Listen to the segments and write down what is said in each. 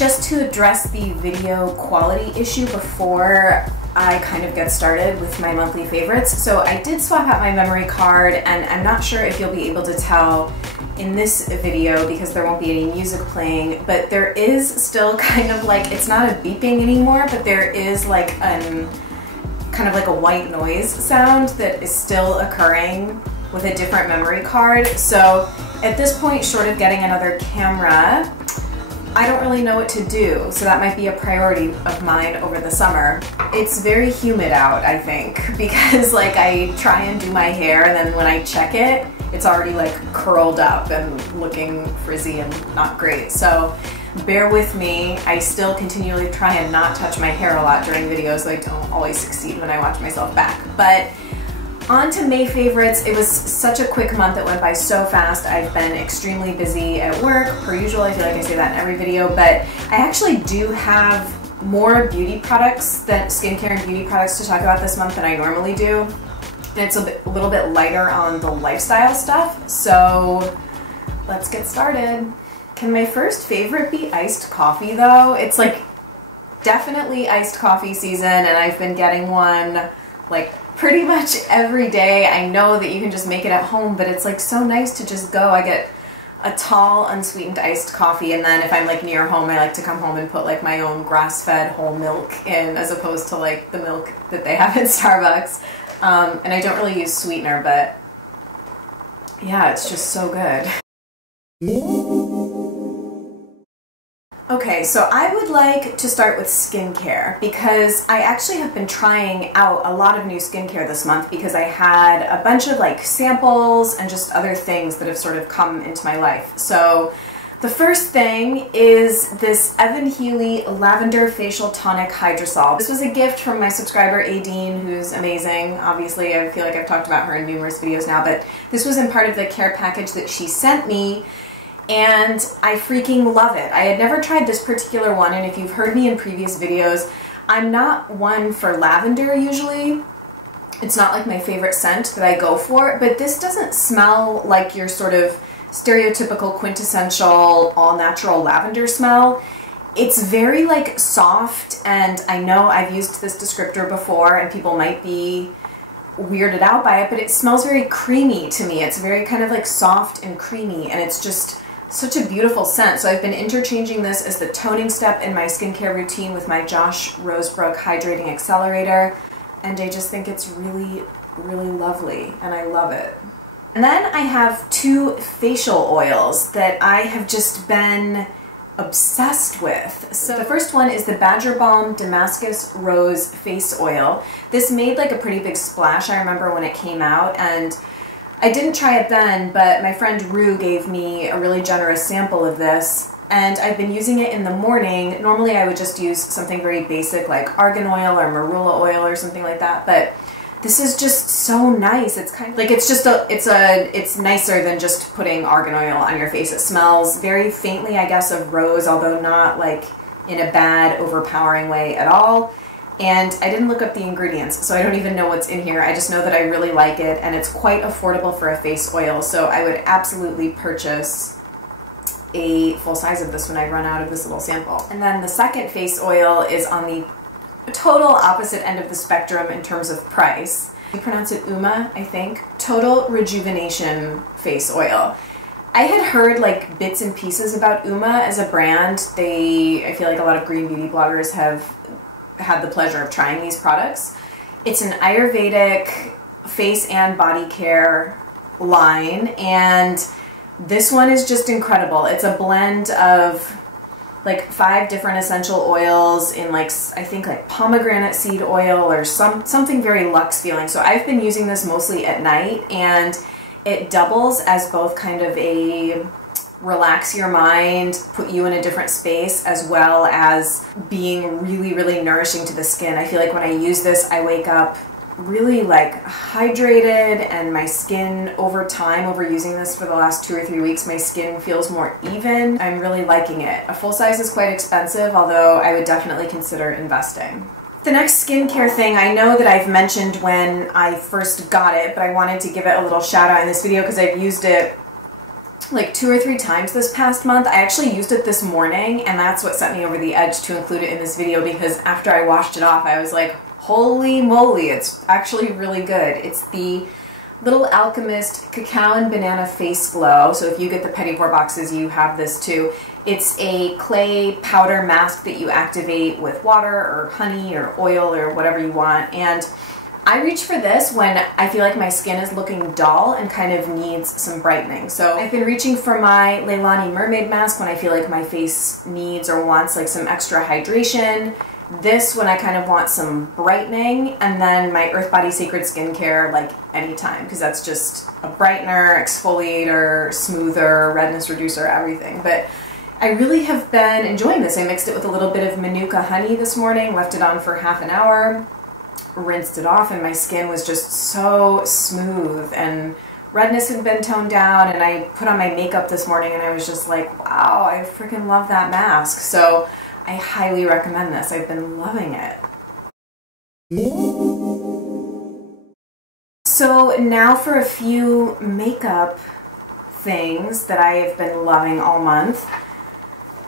Just to address the video quality issue before I kind of get started with my monthly favorites. So I did swap out my memory card, and I'm not sure if you'll be able to tell in this video because there won't be any music playing, but there is still kind of like, it's not a beeping anymore, but there is like kind of like a white noise sound that is still occurring with a different memory card. So at this point, short of getting another camera, I don't really know what to do, so that might be a priority of mine over the summer. It's very humid out, I think, because like I try and do my hair and then when I check it, it's already like curled up and looking frizzy and not great. So bear with me. I still continually try and not touch my hair a lot during videos, so I don't always succeed when I watch myself back. But on to May favorites. It was such a quick month. It went by so fast. I've been extremely busy at work, per usual. I feel like I say that in every video, but I actually do have more beauty products, skincare and beauty products to talk about this month than I normally do. And it's a little bit lighter on the lifestyle stuff, so let's get started. Can my first favorite be iced coffee though? It's like definitely iced coffee season, and I've been getting one like pretty much every day. I know that you can just make it at home, but it's like so nice to just go. I get a tall unsweetened iced coffee, and then if I'm like near home, I like to come home and put like my own grass-fed whole milk in, as opposed to like the milk that they have at Starbucks. And I don't really use sweetener, but yeah, it's just so good. Okay, so I would like to start with skincare because I actually have been trying out a lot of new skincare this month because I had a bunch of like samples and just other things that have sort of come into my life. So the first thing is this Healy Lavender Facial Tonic Hydrosol. This was a gift from my subscriber Adine, who's amazing. Obviously, I feel like I've talked about her in numerous videos now, but this was in part of the care package that she sent me, and I freaking love it. I had never tried this particular one, and if you've heard me in previous videos, I'm not one for lavender usually. It's not like my favorite scent that I go for, but this doesn't smell like your sort of stereotypical quintessential all-natural lavender smell. It's very like soft, and I know I've used this descriptor before and people might be weirded out by it, but it smells very creamy to me. It's very kind of like soft and creamy, and it's just such a beautiful scent. So I've been interchanging this as the toning step in my skincare routine with my Josh Rosebrook Hydrating Accelerator, and I just think it's really, really lovely, and I love it. And then I have two facial oils that I have just been obsessed with. So the first one is the Badger Balm Damascus Rose Face Oil. This made like a pretty big splash, I remember when it came out, and I didn't try it then, but my friend Rue gave me a really generous sample of this, and I've been using it in the morning. Normally I would just use something very basic like argan oil or marula oil or something like that, but this is just so nice. It's kind of like, it's nicer than just putting argan oil on your face. It smells very faintly, I guess, of rose, although not like in a bad, overpowering way at all. And I didn't look up the ingredients, so I don't even know what's in here. I just know that I really like it, and it's quite affordable for a face oil, so I would absolutely purchase a full size of this when I run out of this little sample. And then the second face oil is on the total opposite end of the spectrum in terms of price. You pronounce it Uma, I think. Total Rejuvenation Face Oil. I had heard like bits and pieces about Uma as a brand. I feel like a lot of green beauty bloggers have had the pleasure of trying these products. It's an Ayurvedic face and body care line, and this one is just incredible. It's a blend of like 5 different essential oils in like, I think like pomegranate seed oil or something very luxe feeling. So I've been using this mostly at night, and it doubles as both kind of a relax your mind, put you in a different space, as well as being really, really nourishing to the skin. I feel like when I use this, I wake up really like hydrated, and my skin over time, over using this for the last 2 or 3 weeks, my skin feels more even. I'm really liking it. A full size is quite expensive, although I would definitely consider investing. The next skincare thing, I know that I've mentioned when I first got it, but I wanted to give it a little shout out in this video because I've used it like 2 or 3 times this past month. I actually used it this morning, and that's what set me over the edge to include it in this video, because after I washed it off, I was like, holy moly, it's actually really good. It's the little Alchemist Cacao and Banana Face Glow. So if you get the BeauTeaBar boxes, you have this too. It's a clay powder mask that you activate with water or honey or oil or whatever you want. And I reach for this when I feel like my skin is looking dull and kind of needs some brightening. So I've been reaching for my Leilani Mermaid Mask when I feel like my face needs or wants like some extra hydration. This when I kind of want some brightening, and then my Earth Body Sacred Skincare like anytime, because that's just a brightener, exfoliator, smoother, redness reducer, everything. But I really have been enjoying this. I mixed it with a little bit of Manuka honey this morning, left it on for half an hour, rinsed it off, and my skin was just so smooth, and redness had been toned down. And I put on my makeup this morning and I was just like, wow, I freaking love that mask. So I highly recommend this. I've been loving it. So now for a few makeup things that I have been loving all month.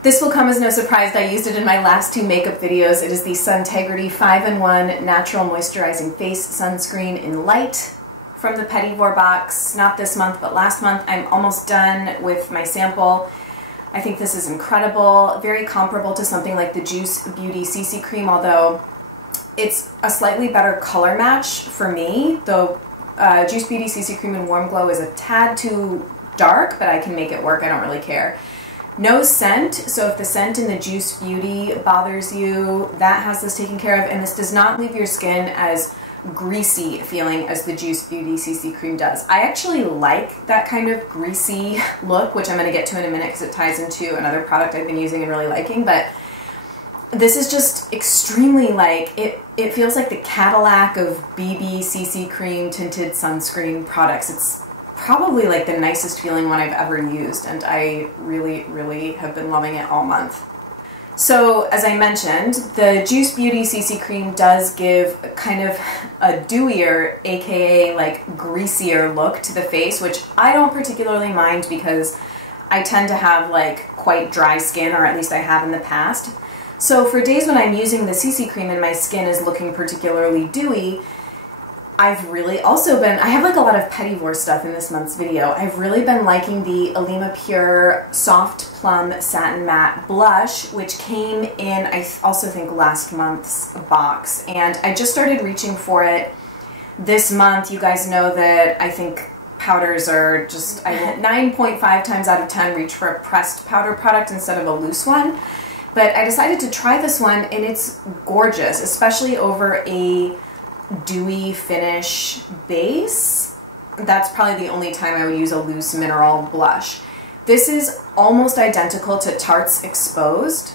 This will come as no surprise that I used it in my last 2 makeup videos. It is the Suntegrity 5-in-1 Natural Moisturizing Face Sunscreen in Light from the BeauTeaBar box. Not this month, but last month. I'm almost done with my sample. I think this is incredible. Very comparable to something like the Juice Beauty CC Cream, although it's a slightly better color match for me. Though Juice Beauty CC Cream in Warm Glow is a tad too dark, but I can make it work. I don't really care. No scent, so if the scent in the Juice Beauty bothers you, that has this taken care of, and this does not leave your skin as greasy feeling as the Juice Beauty CC Cream does. I actually like that kind of greasy look, which I'm going to get to in a minute because it ties into another product I've been using and really liking, but this is just extremely like, it feels like the Cadillac of BB CC Cream tinted sunscreen products. It's probably like the nicest feeling one I've ever used, and I really, really have been loving it all month. So as I mentioned, the Juice Beauty CC Cream does give kind of a dewier, aka like greasier look to the face, which I don't particularly mind because I tend to have like quite dry skin, or at least I have in the past. So for days when I'm using the CC Cream and my skin is looking particularly dewy, I've really also been, I have like a lot of BeauTeaBar stuff in this month's video. I've really been liking the Alima Pure Soft Plum Satin Matte Blush, which came in, I also think, last month's box. And I just started reaching for it this month. You guys know that I think powders are just, I 9.5 times out of 10 reach for a pressed powder product instead of a loose one. But I decided to try this one, and it's gorgeous, especially over a dewy finish base. That's probably the only time I would use a loose mineral blush. This is almost identical to Tarte's Exposed.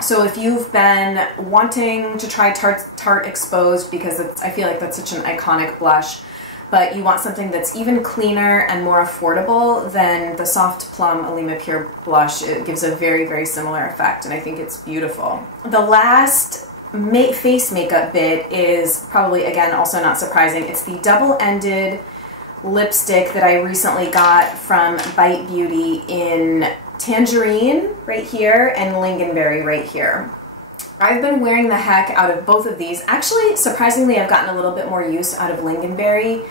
So if you've been wanting to try Tarte Exposed, because I feel like that's such an iconic blush, but you want something that's even cleaner and more affordable, then the Soft Plum Alima Pure blush, it gives a very, very similar effect, and I think it's beautiful. The last face makeup bit is probably, again, also not surprising. It's the double-ended lipstick that I recently got from Bite Beauty in Tangerine right here and Lingonberry right here. I've been wearing the heck out of both of these. Actually, surprisingly, I've gotten a little bit more use out of Lingonberry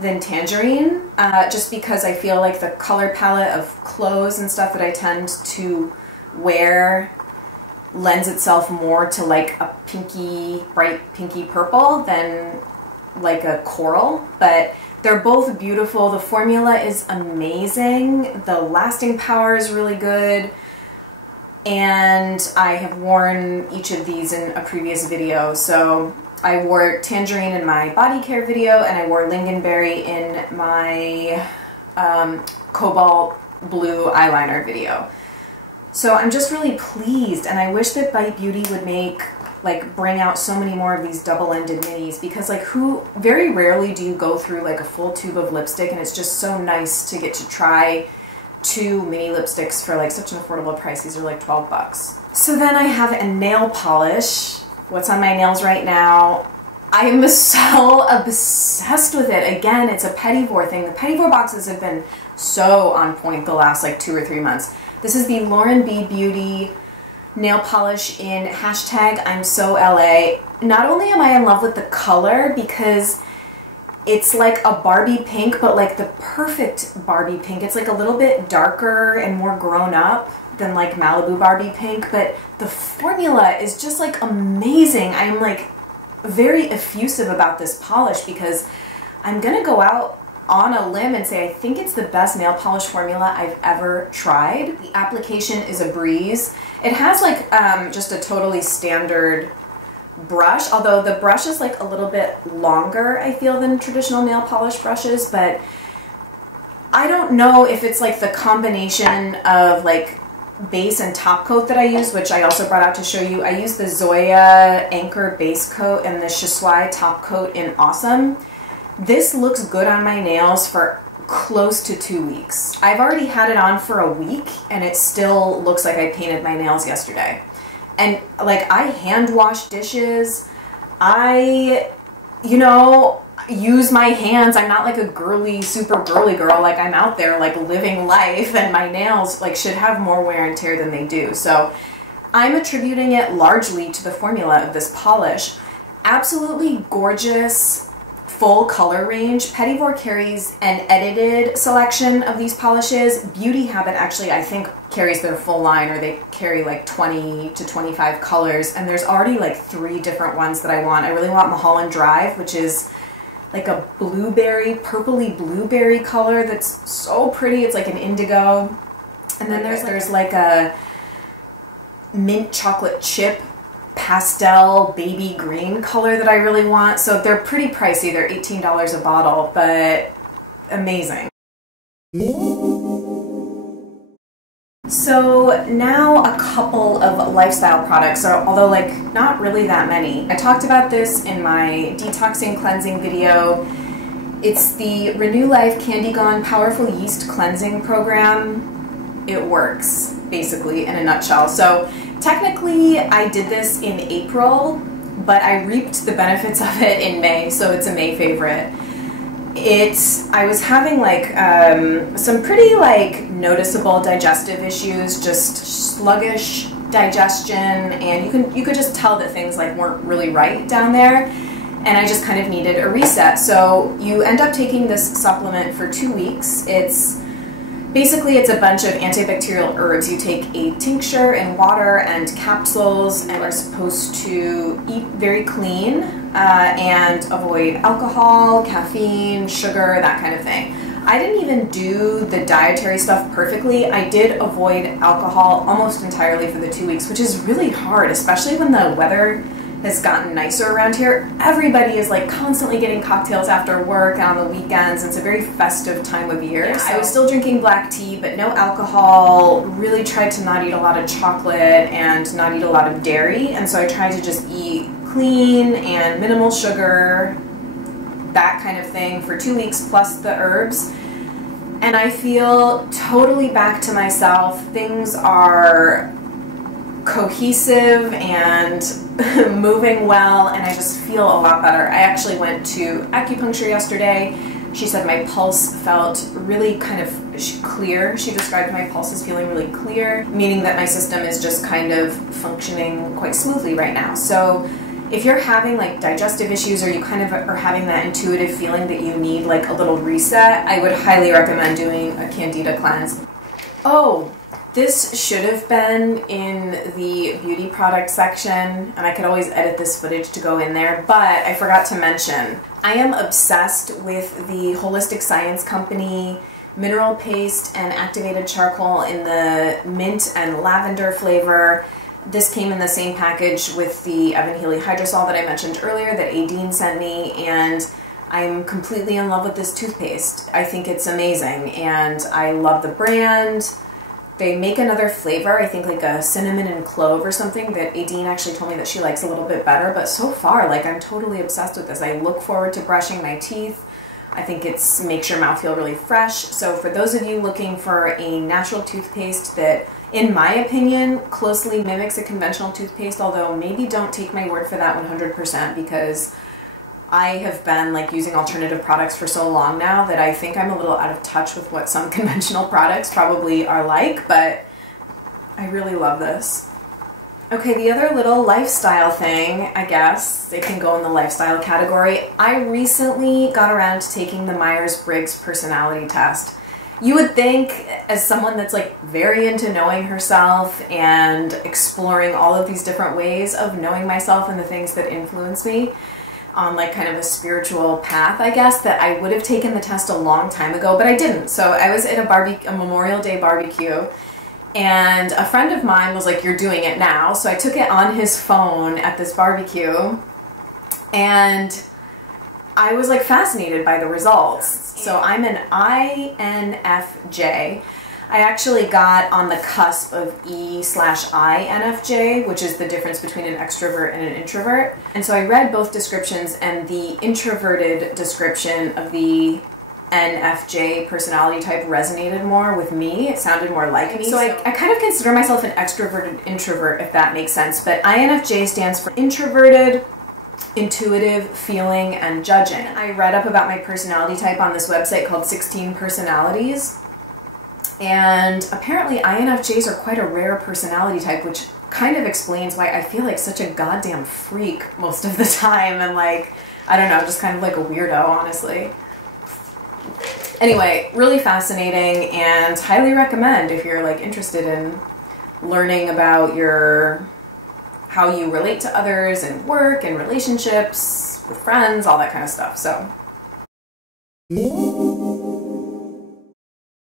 than Tangerine, just because I feel like the color palette of clothes and stuff that I tend to wear lends itself more to like a pinky, bright pinky purple than like a coral, but they're both beautiful. The formula is amazing. The lasting power is really good. And I have worn each of these in a previous video. So I wore Tangerine in my body care video, and I wore Lingonberry in my cobalt blue eyeliner video. So I'm just really pleased, and I wish that Bite Beauty would bring out so many more of these double-ended minis, because like very rarely do you go through like a full tube of lipstick, and it's just so nice to get to try 2 mini lipsticks for like such an affordable price. These are like 12 bucks. So then I have a nail polish. What's on my nails right now? I am so obsessed with it. Again, it's a Petit Vour thing. The Petit Vour boxes have been so on point the last like 2 or 3 months. This is the Lauren B Beauty nail polish in hashtag I'm so LA. Not only am I in love with the color because it's like a Barbie pink, but like the perfect Barbie pink. It's like a little bit darker and more grown up than like Malibu Barbie pink, but the formula is just like amazing. I'm like very effusive about this polish because I'm gonna go out on a limb and say I think it's the best nail polish formula I've ever tried. The application is a breeze. It has like just a totally standard brush, although the brush is like a little bit longer, I feel, than traditional nail polish brushes, but I don't know if it's like the combination of like base and top coat that I use, which I also brought out to show you. I use the Zoya Anchor base coat and the Shisui top coat in Awesome. This looks good on my nails for close to 2 weeks. I've already had it on for a week and it still looks like I painted my nails yesterday. And like I hand wash dishes, I, you know, use my hands. I'm not like a girly, super girly girl. Like I'm out there like living life, and my nails like should have more wear and tear than they do. So I'm attributing it largely to the formula of this polish. Absolutely gorgeous full color range. Petit Vour carries an edited selection of these polishes. Beauty Habit actually, I think, carries their full line, or they carry like 20 to 25 colors, and there's already like 3 different ones that I want. I really want Mulholland Drive, which is like a blueberry, purpley blueberry color that's so pretty. It's like an indigo. And then there's like a mint chocolate chip pastel baby green color that I really want. So they're pretty pricey. They're $18 a bottle, but amazing. So now a couple of lifestyle products, although like not really that many. I talked about this in my detoxing cleansing video. It's the Renew Life Candy Gone Powerful Yeast Cleansing Program. It works, basically, in a nutshell. So technically I did this in April, but I reaped the benefits of it in May, so it's a May favorite. I was having like some pretty like noticeable digestive issues, just sluggish digestion, and you could just tell that things like weren't really right down there, and I just kind of needed a reset. So you end up taking this supplement for 2 weeks. Basically, it's a bunch of antibacterial herbs. You take a tincture and water and capsules and are supposed to eat very clean and avoid alcohol, caffeine, sugar, that kind of thing. I didn't even do the dietary stuff perfectly. I did avoid alcohol almost entirely for the 2 weeks, which is really hard, especially when the weather has gotten nicer around here. Everybody is like constantly getting cocktails after work and on the weekends. It's a very festive time of year. Yeah, so I was still drinking black tea, but no alcohol. Really tried to not eat a lot of chocolate and not eat a lot of dairy. And so I tried to just eat clean and minimal sugar, that kind of thing, for 2 weeks plus the herbs. And I feel totally back to myself. Things are cohesive and moving well, and I just feel a lot better. I actually went to acupuncture yesterday. She said my pulse felt really kind of clear. She described my pulse as feeling really clear, meaning that my system is just kind of functioning quite smoothly right now. So if you're having like digestive issues, or you kind of are having that intuitive feeling that you need like a little reset, I would highly recommend doing a Candida cleanse. Oh, this should have been in the beauty product section, and I could always edit this footage to go in there, but I forgot to mention, I am obsessed with the Holistic Science Company mineral paste and activated charcoal in the mint and lavender flavor. This came in the same package with the Evan Healy Hydrosol that I mentioned earlier that Adine sent me, and I'm completely in love with this toothpaste. I think it's amazing, and I love the brand. They make another flavor, I think like a cinnamon and clove or something, that Adine actually told me that she likes a little bit better, but so far, like, I'm totally obsessed with this. I look forward to brushing my teeth. I think it makes your mouth feel really fresh. So for those of you looking for a natural toothpaste that, in my opinion, closely mimics a conventional toothpaste, although maybe don't take my word for that 100%, because I have been like using alternative products for so long now that I think I'm a little out of touch with what some conventional products probably are like, but I really love this. Okay, the other little lifestyle thing, I guess, it can go in the lifestyle category. I recently got around to taking the Myers-Briggs personality test. You would think, as someone that's like very into knowing herself and exploring all of these different ways of knowing myself and the things that influence me on like kind of a spiritual path, I guess, that I would have taken the test a long time ago, but I didn't. So I was at a Memorial Day barbecue, and a friend of mine was like, "You're doing it now." So I took it on his phone at this barbecue, and I was like fascinated by the results. So I'm an INFJ. I actually got on the cusp of E/INFJ, which is the difference between an extrovert and an introvert. And so I read both descriptions, and the introverted description of the NFJ personality type resonated more with me. It sounded more like me. So I kind of consider myself an extroverted introvert, if that makes sense. But INFJ stands for introverted, intuitive, feeling, and judging. I read up about my personality type on this website called 16 Personalities. And apparently INFJs are quite a rare personality type, which kind of explains why I feel like such a goddamn freak most of the time. And like, I don't know, just kind of like a weirdo, honestly. Anyway, really fascinating, and highly recommend if you're like interested in learning about how you relate to others and work and relationships with friends, all that kind of stuff. So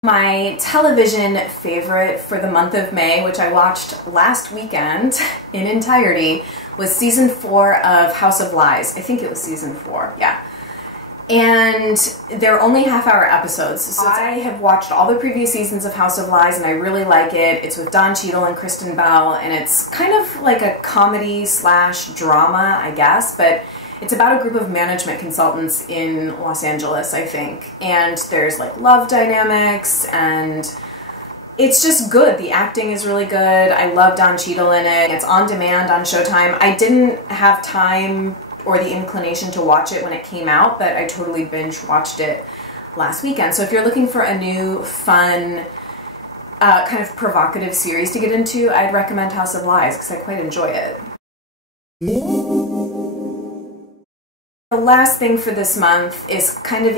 my television favorite for the month of May, which I watched last weekend in entirety, was season 4 of House of Lies. I think it was season 4, yeah. And they're only half-hour episodes. So I have watched all the previous seasons of House of Lies, and I really like it. It's with Don Cheadle and Kristen Bell, and it's kind of like a comedy/drama, I guess, but it's about a group of management consultants in Los Angeles, I think. And there's like love dynamics, and it's just good. The acting is really good. I love Don Cheadle in it. It's on demand on Showtime. I didn't have time or the inclination to watch it when it came out, but I totally binge watched it last weekend. So if you're looking for a new, fun, kind of provocative series to get into, I'd recommend House of Lies because I quite enjoy it. The last thing for this month is kind of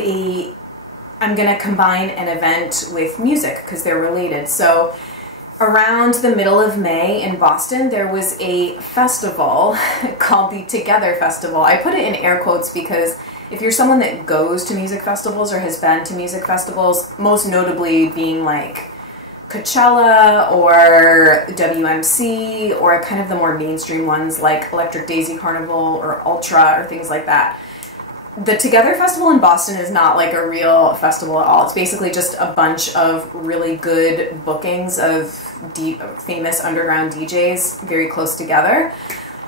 I'm gonna combine an event with music because they're related. So around the middle of May in Boston, there was a festival called the Together Festival. I put it in air quotes because if you're someone that goes to music festivals or has been to music festivals, most notably being like Coachella or WMC or kind of the more mainstream ones like Electric Daisy Carnival or Ultra or things like that, the Together Festival in Boston is not like a real festival at all. It's basically just a bunch of really good bookings of deep, famous underground DJs very close together.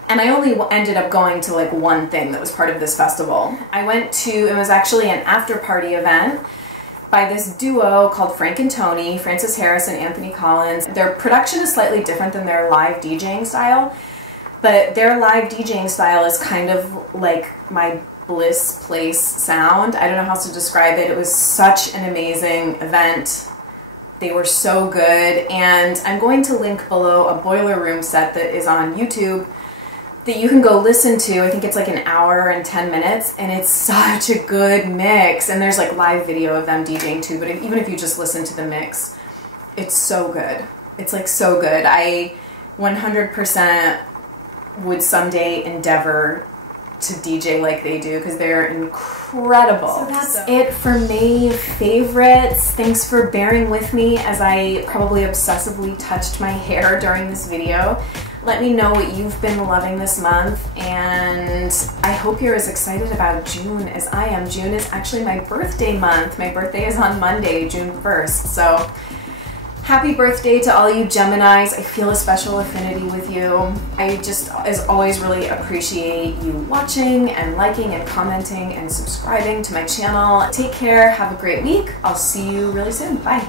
And I only ended up going to like one thing that was part of this festival. I went to, it was actually an after-party event by this duo called Frank and Tony, Francis Harris and Anthony Collins. Their production is slightly different than their live DJing style, but their live DJing style is kind of like my Bliss Place sound. I don't know how else to describe it. It was such an amazing event. They were so good, and I'm going to link below a Boiler Room set that is on YouTube that you can go listen to. I think it's like an hour and 10 minutes, and it's such a good mix. And there's like live video of them DJing too, but even if you just listen to the mix, it's so good. It's like so good. I 100% would someday endeavor to DJ like they do because they're incredible. So that's it for May favorites. Thanks for bearing with me as I probably obsessively touched my hair during this video. Let me know what you've been loving this month, and I hope you're as excited about June as I am. June is actually my birthday month. My birthday is on Monday, June 1st, so happy birthday to all you Geminis. I feel a special affinity with you. I just, as always, really appreciate you watching and liking and commenting and subscribing to my channel. Take care, have a great week. I'll see you really soon. Bye.